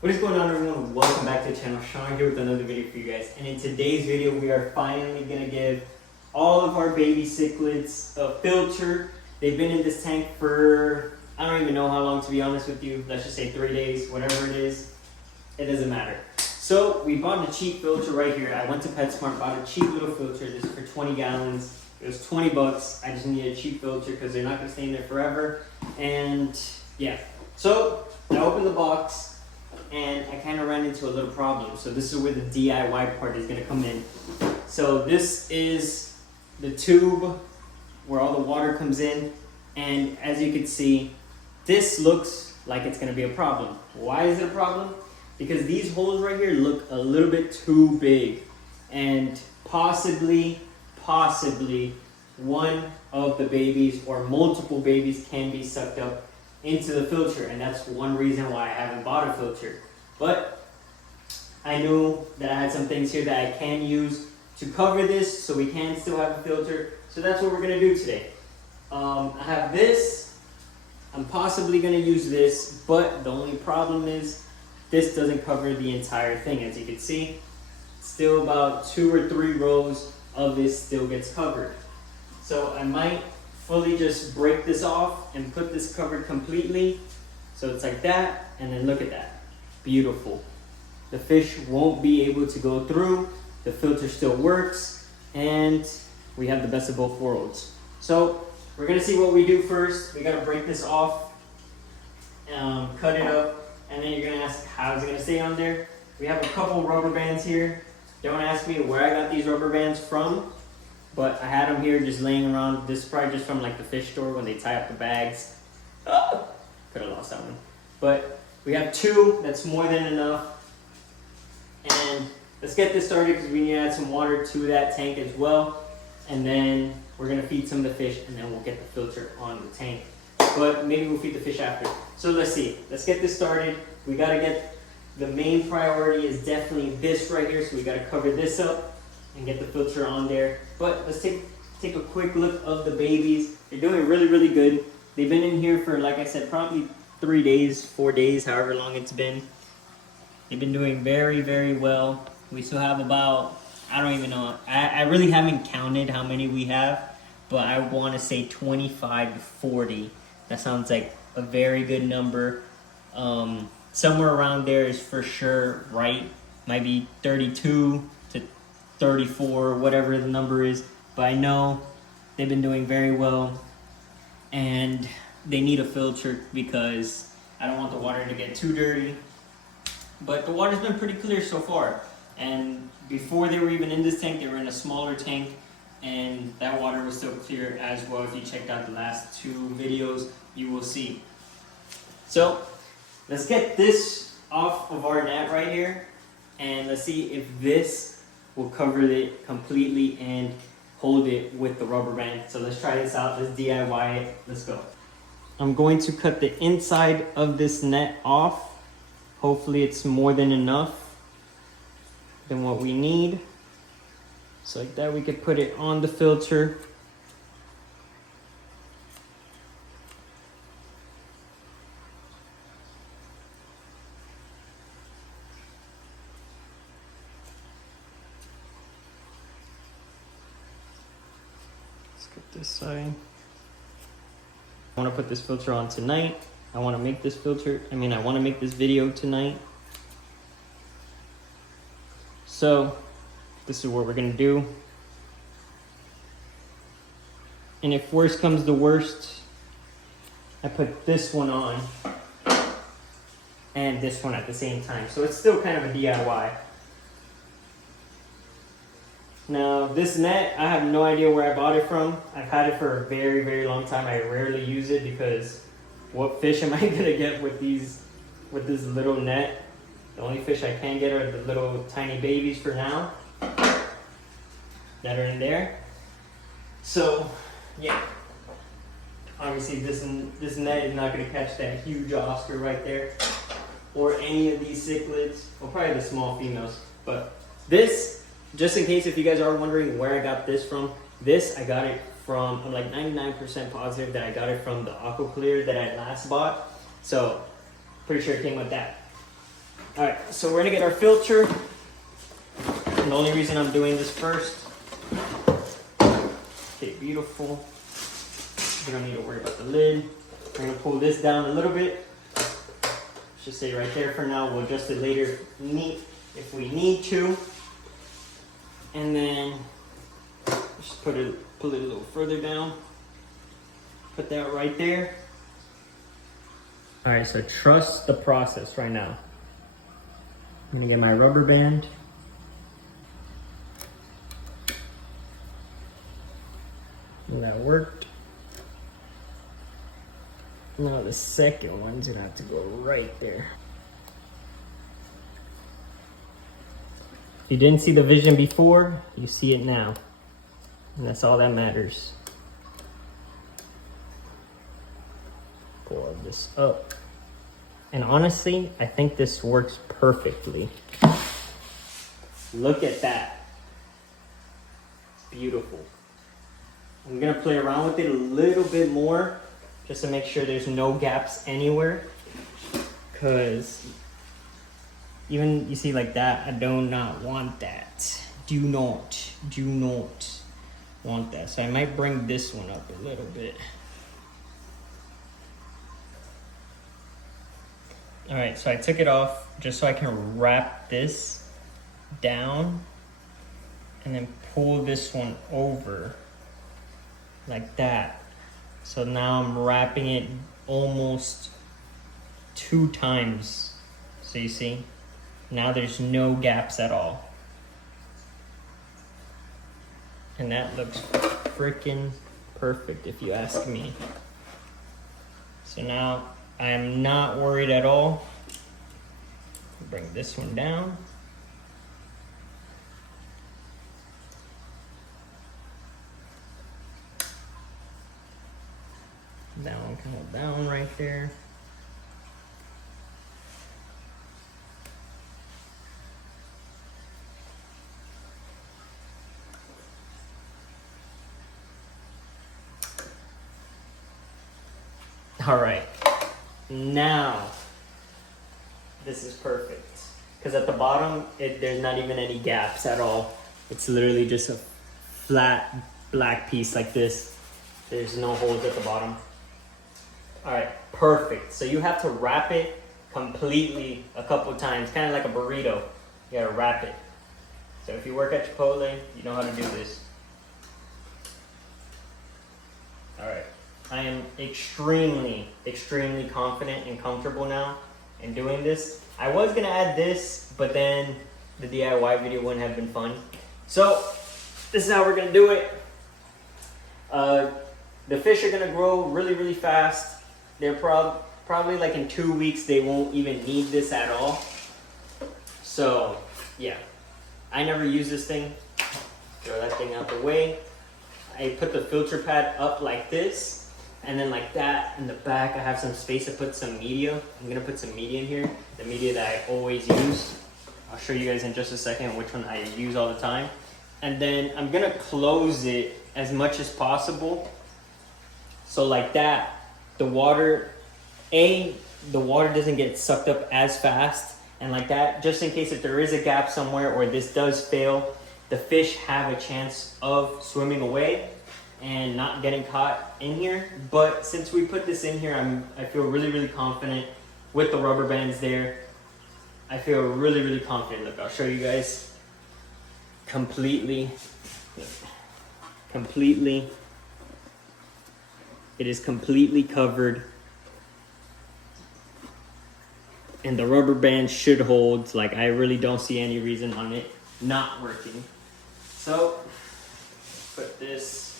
What is going on, everyone? Welcome back to the channel. Sean here with another video for you guys. And in today's video, we are finally going to give all of our baby cichlids a filter. They've been in this tank for, I don't even know how long, to be honest with you. Let's just say 3 days, whatever it is. It doesn't matter. So we bought a cheap filter right here. I went to PetSmart, bought a cheap little filter. This is for 20 gallons. It was 20 bucks. I just needed a cheap filter because they're not going to stay in there forever. And yeah, so I opened the box and I kind of ran into a little problem. So this is where the DIY part is going to come in. So this is the tube where all the water comes in. And as you can see, this looks like it's going to be a problem. Why is it a problem? Because these holes right here look a little bit too big. And possibly one of the babies or multiple babies can be sucked up into the filter, and that's one reason why I haven't bought a filter. But I knew that I had some things here that I can use to cover this so we can still have a filter. So that's what we're gonna do today. I have this. I'm possibly gonna use this, but the only problem is this doesn't cover the entire thing. As you can see, still about 2 or 3 rows of this still gets covered. So I might fully just break this off and put this covered completely. So it's like that, and then look at that. Beautiful. The fish won't be able to go through, the filter still works, and we have the best of both worlds. So we're gonna see what we do first. We gotta break this off, cut it up, and then you're gonna ask, how is it gonna stay on there? We have a couple rubber bands here. Don't ask me where I got these rubber bands from, but I had them here just laying around. This is probably just from like the fish store when they tie up the bags. Oh, could have lost that one. But we have 2, that's more than enough. And let's get this started because we need to add some water to that tank as well. And then we're gonna feed some of the fish and then we'll get the filter on the tank. But maybe we'll feed the fish after. So let's see, let's get this started. We gotta get, the main priority is definitely this right here. So we gotta cover this up and get the filter on there. But let's take a quick look of the babies. They're doing really good. They've been in here for, like I said, probably 3 days, 4 days, however long it's been. They've been doing very well. We still have about, I don't even know, I really haven't counted how many we have, but I want to say 25 to 40. That sounds like a very good number. Somewhere around there is for sure right. Might be 32 to 34, whatever the number is. But I know they've been doing very well. And they need a filter because I don't want the water to get too dirty. But the water's been pretty clear so far. And before they were even in this tank, they were in a smaller tank. And that water was still clear as well. If you checked out the last 2 videos, you will see. So let's get this off of our net right here. And let's see if this will cover it completely and hold it with the rubber band. So let's try this out. Let's DIY it. Let's go. I'm going to cut the inside of this net off. Hopefully it's more than enough than what we need. So like that, we could put it on the filter. Let's get this side. I want to put this filter on tonight. I want to make this video tonight. So this is what we're gonna do. And if worst comes to worst, I put this one on and this one at the same time. So it's still kind of a DIY. Now this net, I have no idea where I bought it from. I've had it for a very long time. I rarely use it because what fish am I gonna get with this little net? The only fish I can get are the little tiny babies for now that are in there. So yeah, obviously this net is not gonna catch that huge Oscar right there or any of these cichlids. Well, probably the small females. But this, just in case if you guys are wondering where I got this from, I got it from, I'm like 99% positive that I got it from the Aqua Clear that I last bought. So pretty sure it came with that. Alright, so we're gonna get our filter. And the only reason I'm doing this first. Okay, beautiful. We don't need to worry about the lid. We're gonna pull this down a little bit. Just stay right there for now. We'll adjust it later if we need to. And then just pull it a little further down. Put that right there. All right, so trust the process right now. I'm gonna get my rubber band. And that worked. Now the second one's gonna have to go right there. If you didn't see the vision before, you see it now. And that's all that matters. Pull this up. And honestly, I think this works perfectly. Look at that. Beautiful. I'm gonna play around with it a little bit more just to make sure there's no gaps anywhere. Cause even you see like that, I do not want that. Do not want that. So I might bring this one up a little bit. All right, so I took it off just so I can wrap this down and then pull this one over like that. So now I'm wrapping it almost 2 times. So you see, now there's no gaps at all. And that looks freaking perfect if you ask me. So now I am not worried at all. Bring this one down. That one can go down right there. All right, now this is perfect. Because at the bottom, there's not even any gaps at all. It's literally just a flat black piece like this. There's no holes at the bottom. All right, perfect. So you have to wrap it completely a couple times, kind of like a burrito. You gotta wrap it. So if you work at Chipotle, you know how to do this. All right, I am extremely confident and comfortable now in doing this. I was gonna add this, but then the DIY video wouldn't have been fun. So this is how we're gonna do it. The fish are gonna grow really fast. They're probably like in 2 weeks, they won't even need this at all. So yeah, I never use this thing. Throw that thing out the way. I put the filter pad up like this, and then like that in the back, I have some space to put some media. I'm gonna put some media in here, the media that I always use. I'll show you guys in just a second which one I use all the time. And then I'm gonna close it as much as possible. So like that, the water doesn't get sucked up as fast. And like that, just in case if there is a gap somewhere or this does fail, the fish have a chance of swimming away and not getting caught in here. But since we put this in here, I feel really confident with the rubber bands there. I feel really confident. Look, I'll show you guys completely. It is completely covered. And the rubber band should hold. Like, I really don't see any reason on it not working. So, put this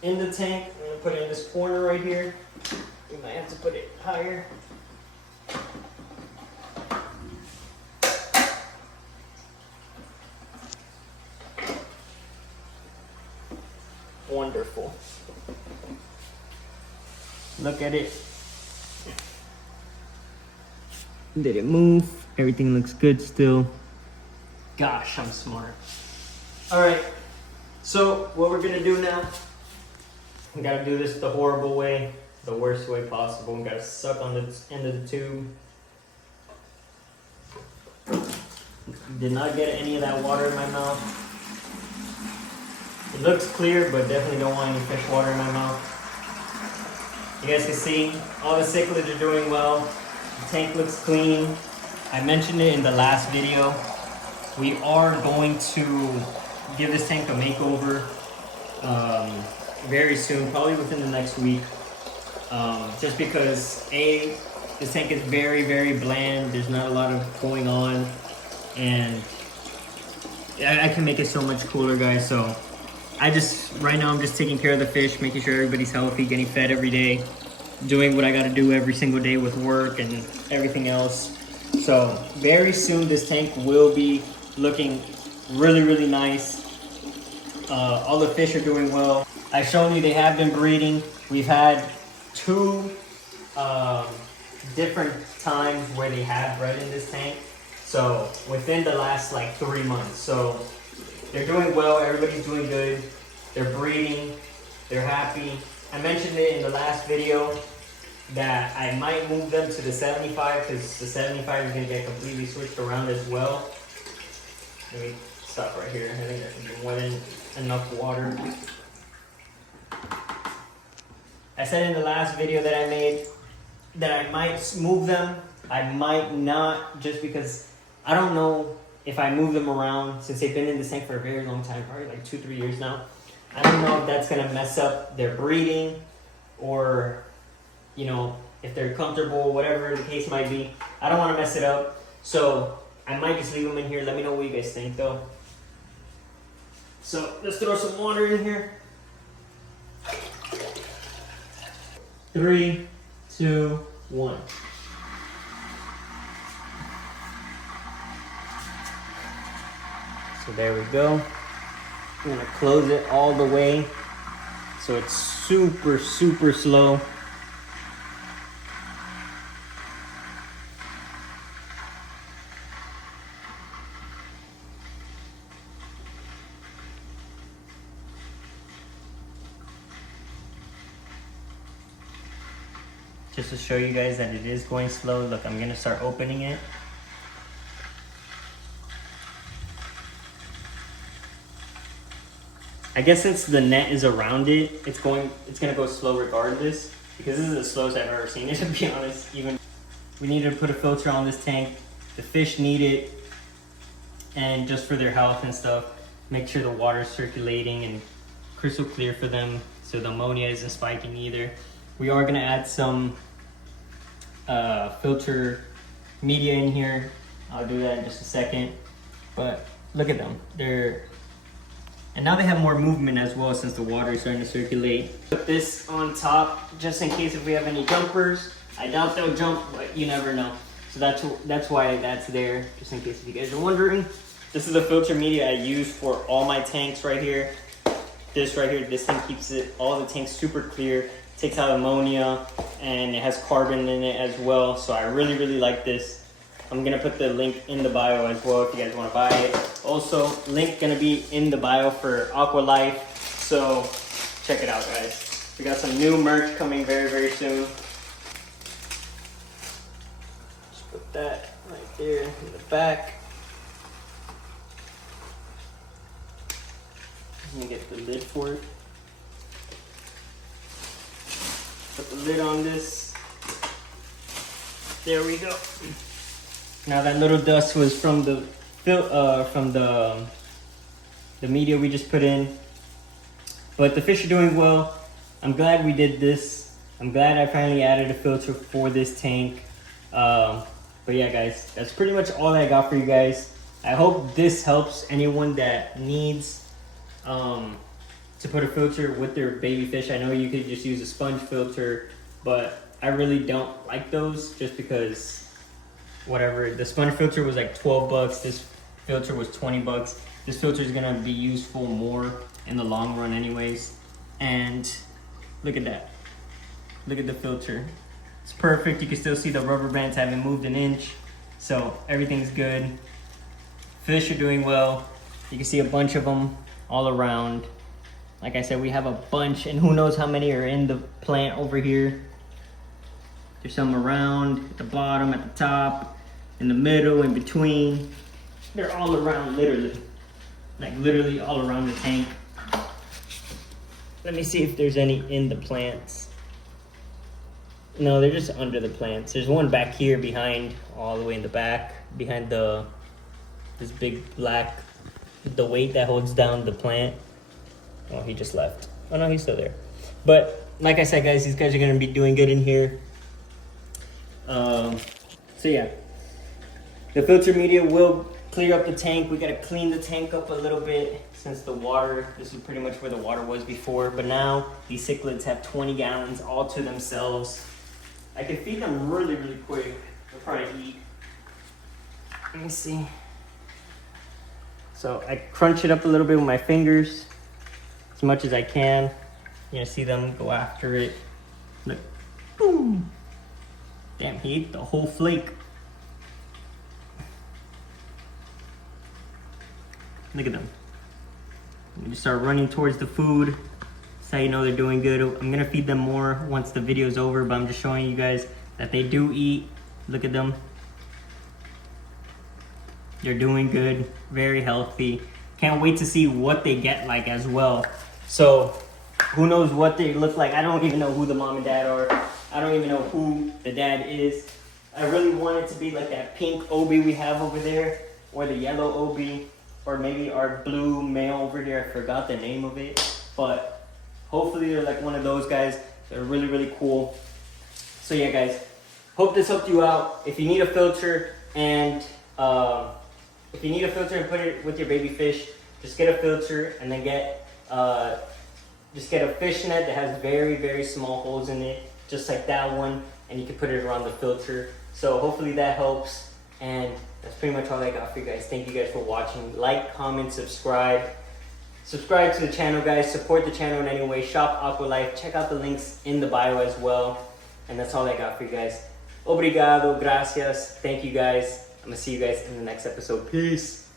in the tank. I'm gonna put it in this corner right here. We might have to put it higher. Wonderful. Look at it. Did it move? Everything looks good still. Gosh, I'm smart. All right, so what we're gonna do now, we gotta do this the horrible way, the worst way possible. We gotta suck on the end of the tube. Did not get any of that water in my mouth. It looks clear, but definitely don't want any fish water in my mouth. You guys can see all the cichlids are doing well. The tank looks clean. I mentioned it in the last video. We are going to give this tank a makeover very soon, probably within the next week. Just because this tank is very, very bland. There's not a lot of going on, and I can make it so much cooler, guys. So right now I'm just taking care of the fish, making sure everybody's healthy, getting fed every day, doing what I got to do every single day with work and everything else. So very soon this tank will be looking really, really nice. All the fish are doing well. I've shown you they have been breeding. We've had 2 different times where they have bred in this tank. So within the last like 3 months. So they're doing well, everybody's doing good. They're breeding, they're happy. I mentioned it in the last video that I might move them to the 75 because the 75 is gonna get completely switched around as well. Let me stop right here. I think that should be more than enough water. I said in the last video that I made that I might move them. I might not, just because I don't know if I move them around, since they've been in this tank for a very long time, probably like 2-3 years now. I don't know if that's gonna mess up their breeding, or you know, if they're comfortable, whatever the case might be. I don't want to mess it up, so I might just leave them in here. Let me know what you guys think though. So let's throw some water in here. 3, 2, 1. So there we go. I'm gonna close it all the way so it's super, super slow. Just to show you guys that it is going slow, look, I'm gonna start opening it. I guess since the net is around it, it's gonna go slow regardless, because this is the slowest I've ever seen it, to be honest. Even we needed to put a filter on this tank. The fish need it, and just for their health and stuff, make sure the water is circulating and crystal clear for them, so the ammonia isn't spiking either. We are gonna add some filter media in here. I'll do that in just a second. But look at them, and now they have more movement as well since the water is starting to circulate. Put this on top just in case if we have any jumpers. I doubt they'll jump, but you never know. So that's why that's there, just in case if you guys are wondering. This is the filter media I use for all my tanks right here. This right here, this thing keeps all the tanks super clear. Takes out ammonia, and it has carbon in it as well. So I really, really like this. I'm gonna put the link in the bio as well if you guys wanna buy it. Also, link gonna be in the bio for Aqua Life. So check it out, guys. We got some new merch coming very, very soon. Just put that right there in the back. Let me get the lid for it. Put the lid on this. There we go. Now that little dust was from the media we just put in. But the fish are doing well. I'm glad we did this. I'm glad I finally added a filter for this tank. But yeah, guys, that's pretty much all I got for you guys. I hope this helps anyone that needs to put a filter with their baby fish. I know you could just use a sponge filter, but I really don't like those, just because whatever, the sponge filter was like 12 bucks, this filter was 20 bucks. This filter is gonna be useful more in the long run anyways. And look at that, look at the filter, it's perfect. You can still see the rubber bands haven't moved an inch, so everything's good. Fish are doing well. You can see a bunch of them all around. Like I said, we have a bunch, and who knows how many are in the plant over here. There's some around at the bottom, at the top, in the middle, in between. They're all around, literally. Like literally all around the tank. Let me see if there's any in the plants. No, they're just under the plants. There's one back here behind, all the way in the back, behind this big black, the weight that holds down the plant. Oh, he just left. Oh no, he's still there. But like I said, guys, these guys are gonna be doing good in here. So yeah, the filter media will clear up the tank. We gotta clean the tank up a little bit since the water, this is pretty much where the water was before, but now these cichlids have 20 gallons all to themselves. I can feed them really, really quick. They'll probably eat. Let me see. So I crunch it up a little bit with my fingers as much as I can. You're gonna see them go after it. Look, boom. Damn, he ate the whole flake. Look at them. You start running towards the food. That's how you know they're doing good. I'm gonna feed them more once the video's over, but I'm just showing you guys that they do eat. Look at them. They're doing good, very healthy. Can't wait to see what they get like as well. So who knows what they look like. I don't even know who the mom and dad are. I don't even know who the dad is. I really want it to be like that pink Obi we have over there, or the yellow Obi, or maybe our blue male over here. I forgot the name of it, but hopefully they're like one of those guys. They're really, really cool. So yeah, guys, hope this helped you out. If you need a filter and put it with your baby fish, just get a filter and then get a fish net that has very, very small holes in it, just like that one, and you can put it around the filter. So hopefully that helps, and that's pretty much all I got for you guys. Thank you guys for watching. Like, comment, subscribe. Subscribe to the channel, guys. Support the channel in any way. Shop Aqualife. Check out the links in the bio as well. And that's all I got for you guys. Obrigado, gracias. Thank you guys. I'm gonna see you guys in the next episode. Peace.